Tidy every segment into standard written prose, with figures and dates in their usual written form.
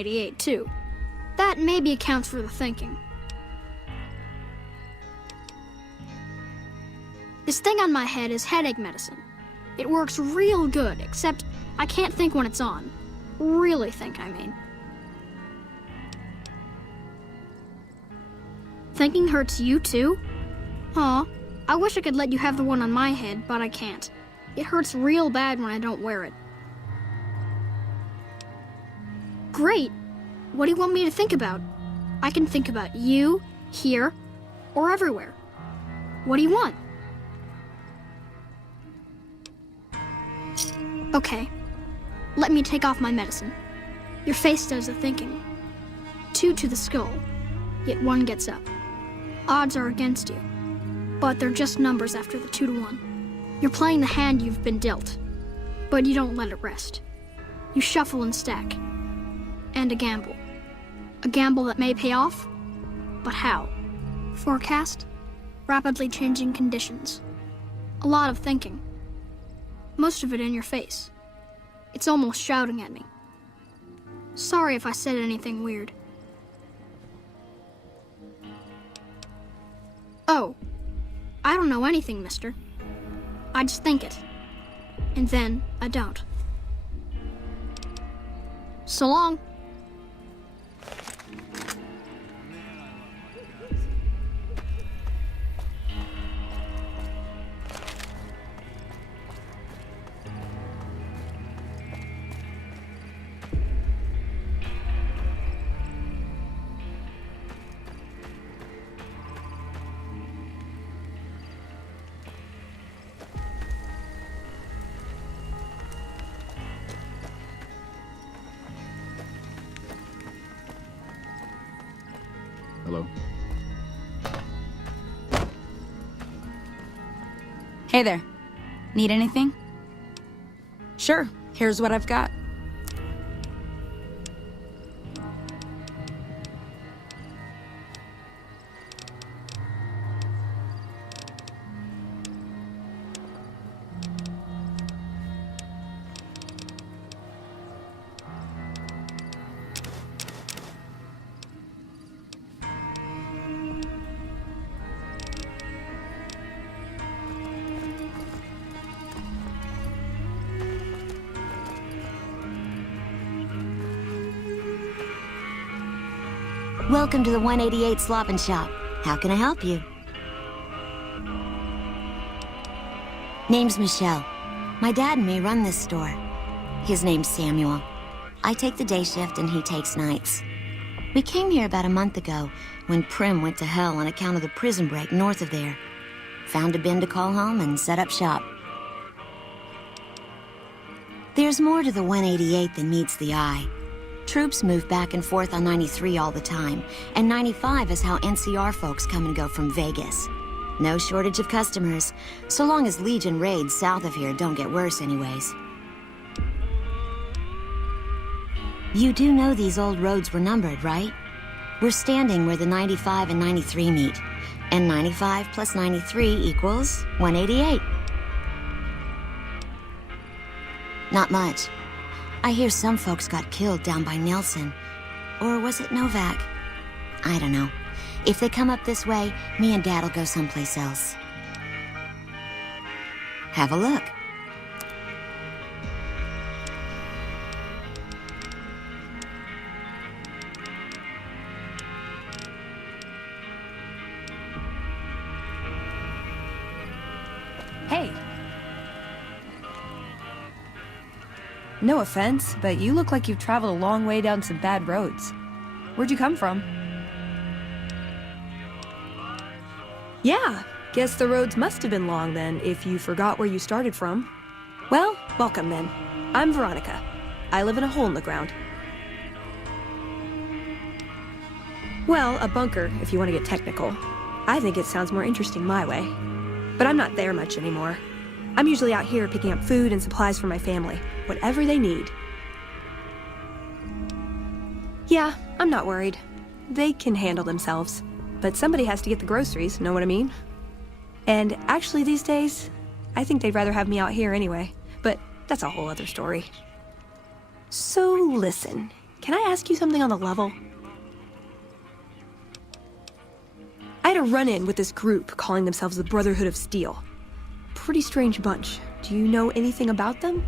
188 too. That maybe accounts for the thinking. This thing on my head is headache medicine. It works real good, except I can't think when it's on. Really think, I mean. Thinking hurts you too? Aw, I wish I could let you have the one on my head, but I can't. It hurts real bad when I don't wear it. Great! What do you want me to think about? I can think about you, here, or everywhere. What do you want? Okay, let me take off my medicine. Your face does the thinking. 2 to the skull, yet 1 gets up. Odds are against you, but they're just numbers after the 2 to 1. You're playing the hand you've been dealt, but you don't let it rest. You shuffle and stack, and a gamble. A gamble that may pay off, but how? Forecast, rapidly changing conditions. A lot of thinking. Most of it in your face. It's almost shouting at me. Sorry if I said anything weird. Oh, I don't know anything, mister. I just think it. And then I don't. So long. Hello. Hey there. Need anything? Sure, here's what I've got. Welcome to the 188 Slop and Shop. How can I help you? Name's Michelle. My dad and me run this store. His name's Samuel. I take the day shift and he takes nights. We came here about a month ago when Prim went to hell on account of the prison break north of there. Found a bin to call home and set up shop. There's more to the 188 than meets the eye. Troops move back and forth on 93 all the time, and 95 is how NCR folks come and go from Vegas. No shortage of customers, so long as Legion raids south of here don't get worse anyways. You do know these old roads were numbered, right? We're standing where the 95 and 93 meet, and 95 plus 93 equals 188. Not much. I hear some folks got killed down by Nelson. Or was it Novak? I don't know. If they come up this way, me and Dad'll go someplace else. Have a look. Hey. No offense, but you look like you've traveled a long way down some bad roads. Where'd you come from? Yeah, guess the roads must have been long then, if you forgot where you started from. Well, welcome then. I'm Veronica. I live in a hole in the ground. Well, a bunker, if you want to get technical. I think it sounds more interesting my way. But I'm not there much anymore. I'm usually out here picking up food and supplies for my family, whatever they need. Yeah, I'm not worried. They can handle themselves. But somebody has to get the groceries, know what I mean? And actually these days, I think they'd rather have me out here anyway. But that's a whole other story. So listen, can I ask you something on the level? I had a run-in with this group calling themselves the Brotherhood of Steel. Pretty strange bunch. Do you know anything about them?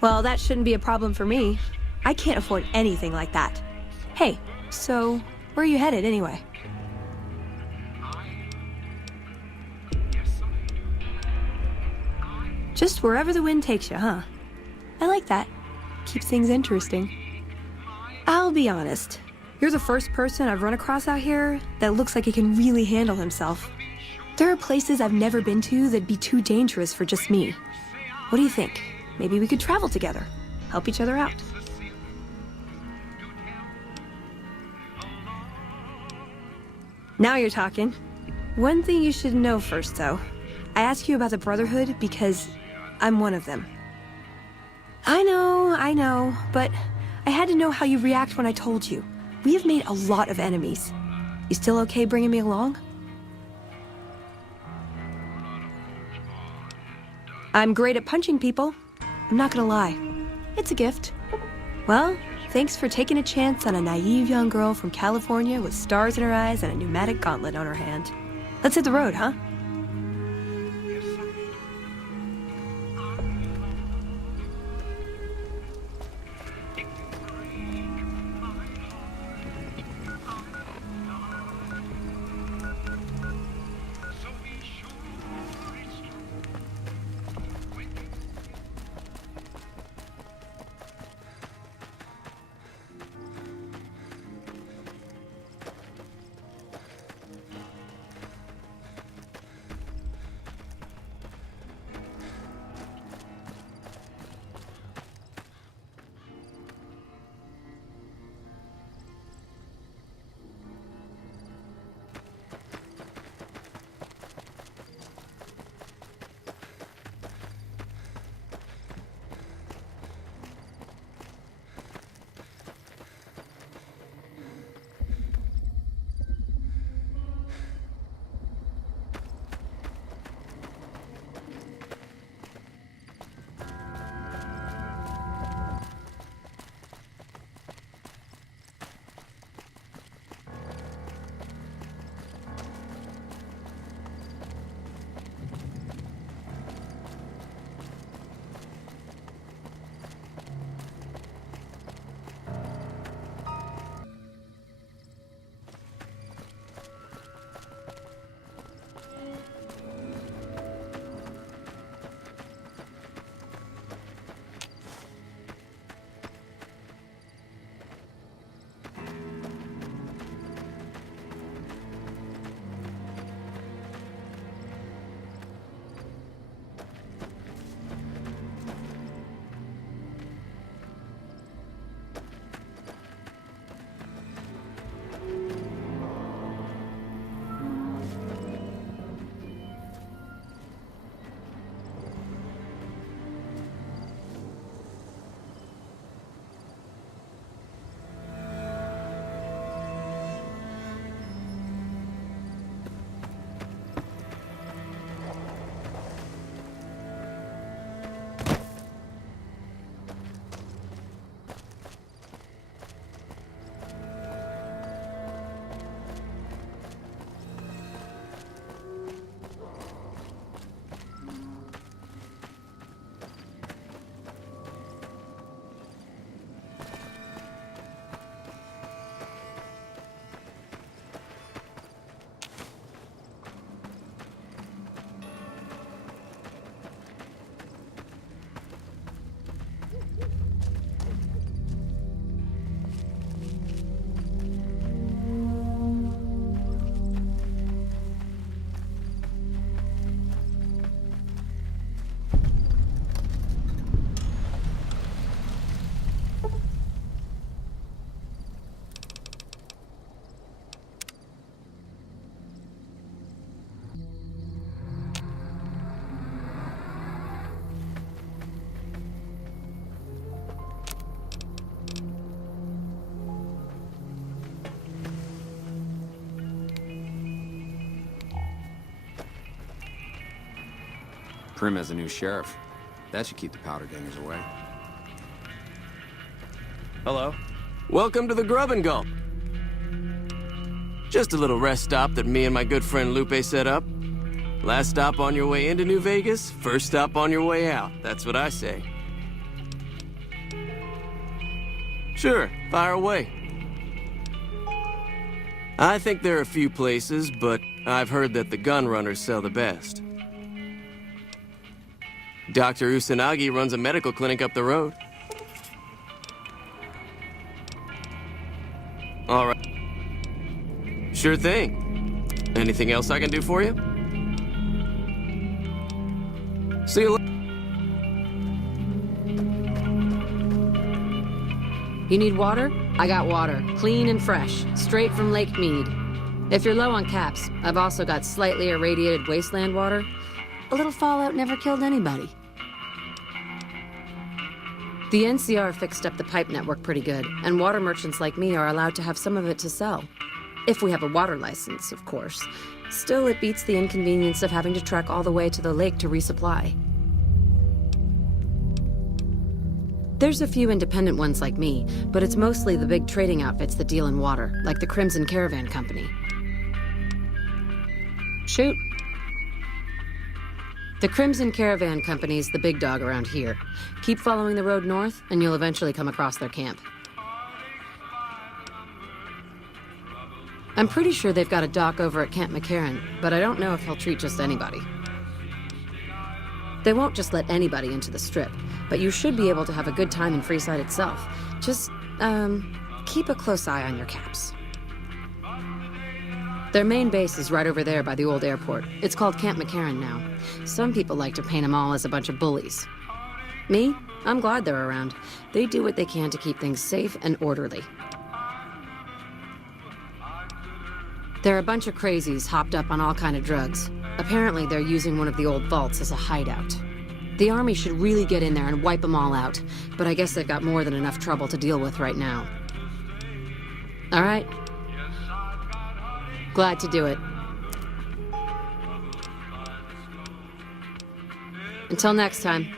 Well, that shouldn't be a problem for me. I can't afford anything like that. Hey, so where are you headed anyway? Just wherever the wind takes you, huh? I like that. Keeps things interesting. I'll be honest. You're the first person I've run across out here that looks like he can really handle himself. There are places I've never been to that'd be too dangerous for just me. What do you think? Maybe we could travel together, help each other out. Now you're talking. One thing you should know first, though. I ask you about the Brotherhood because I'm one of them. I know, but I had to know how you react when I told you. We have made a lot of enemies. You still okay bringing me along? I'm great at punching people. I'm not gonna lie. It's a gift. Well, thanks for taking a chance on a naive young girl from California with stars in her eyes and a pneumatic gauntlet on her hand. Let's hit the road, huh? Prim has a new sheriff. That should keep the powder gangers away. Hello. Welcome to the Grub and Gulp. Just a little rest stop that me and my good friend Lupe set up. Last stop on your way into New Vegas, first stop on your way out. That's what I say. Sure, fire away. I think there are a few places, but I've heard that the gun runners sell the best. Dr. Usanagi runs a medical clinic up the road. All right. Sure thing. Anything else I can do for you? See you later. You need water? I got water. Clean and fresh. Straight from Lake Mead. If you're low on caps, I've also got slightly irradiated wasteland water. A little fallout never killed anybody. The NCR fixed up the pipe network pretty good, and water merchants like me are allowed to have some of it to sell. If we have a water license, of course. Still, it beats the inconvenience of having to trek all the way to the lake to resupply. There's a few independent ones like me, but it's mostly the big trading outfits that deal in water, like the Crimson Caravan Company. Shoot. The Crimson Caravan Company's the big dog around here. Keep following the road north, and you'll eventually come across their camp. I'm pretty sure they've got a dock over at Camp McCarran, but I don't know if he'll treat just anybody. They won't just let anybody into the Strip, but you should be able to have a good time in Freeside itself. Just, keep a close eye on your caps. Their main base is right over there by the old airport. It's called Camp McCarran now. Some people like to paint them all as a bunch of bullies. Me? I'm glad they're around. They do what they can to keep things safe and orderly. They're a bunch of crazies hopped up on all kind of drugs. Apparently, they're using one of the old vaults as a hideout. The army should really get in there and wipe them all out, but I guess they've got more than enough trouble to deal with right now. All right. Glad to do it. Until next time.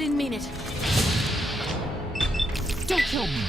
didn't mean it. Don't kill me.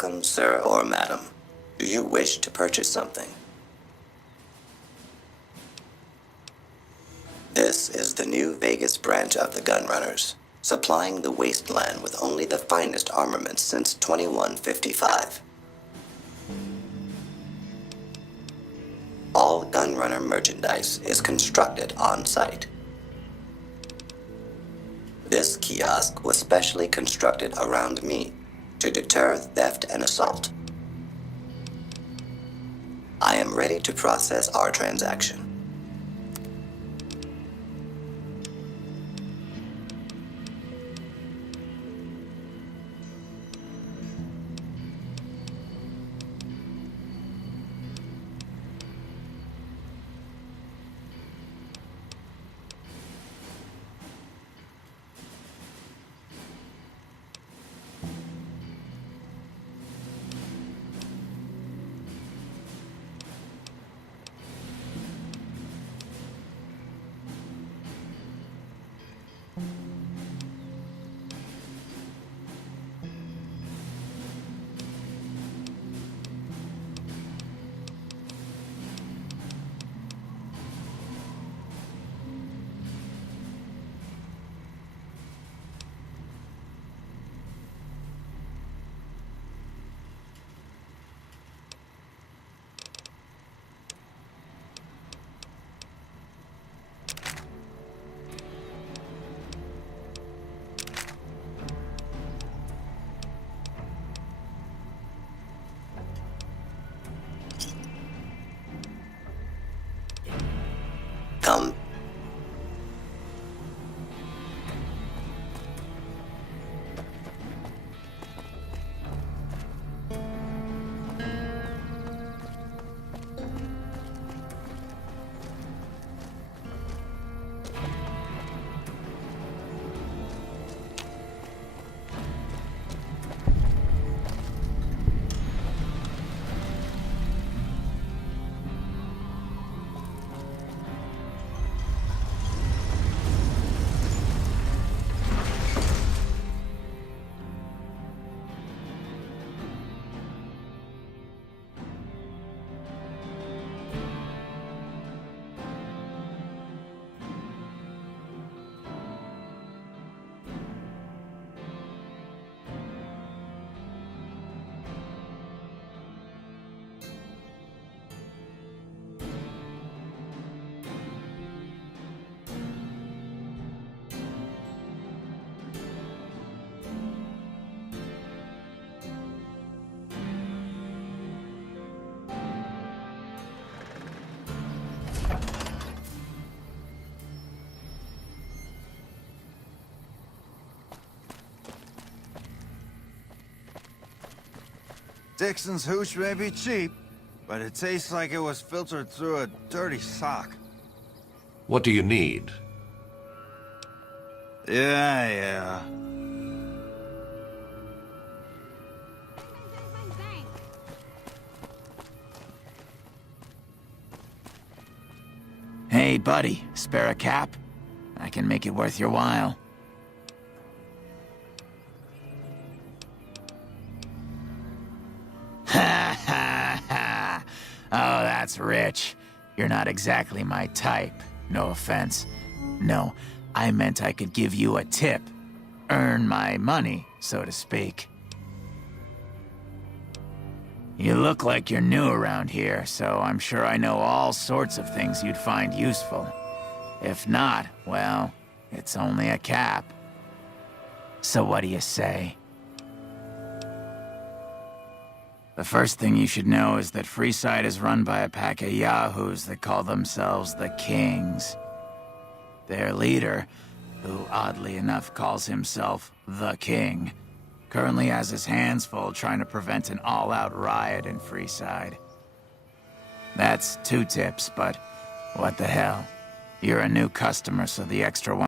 Welcome, sir or madam. Do you wish to purchase something? This is the New Vegas branch of the Gunrunners, supplying the wasteland with only the finest armaments since 2155. All Gunrunner merchandise is constructed on-site. This kiosk was specially constructed around me to deter theft and assault. I am ready to process our transaction. Dixon's hooch may be cheap, but it tastes like it was filtered through a dirty sock. What do you need? Yeah. Hey, buddy, spare a cap? I can make it worth your while. Ha ha ha! Oh, that's rich. You're not exactly my type. No offense. No, I meant I could give you a tip. Earn my money, so to speak. You look like you're new around here, so I'm sure I know all sorts of things you'd find useful. If not, well, it's only a cap. So what do you say? The first thing you should know is that Freeside is run by a pack of yahoos that call themselves the Kings. Their leader, who oddly enough calls himself the King, currently has his hands full trying to prevent an all-out riot in Freeside. That's 2 tips, but what the hell? You're a new customer, so the extra one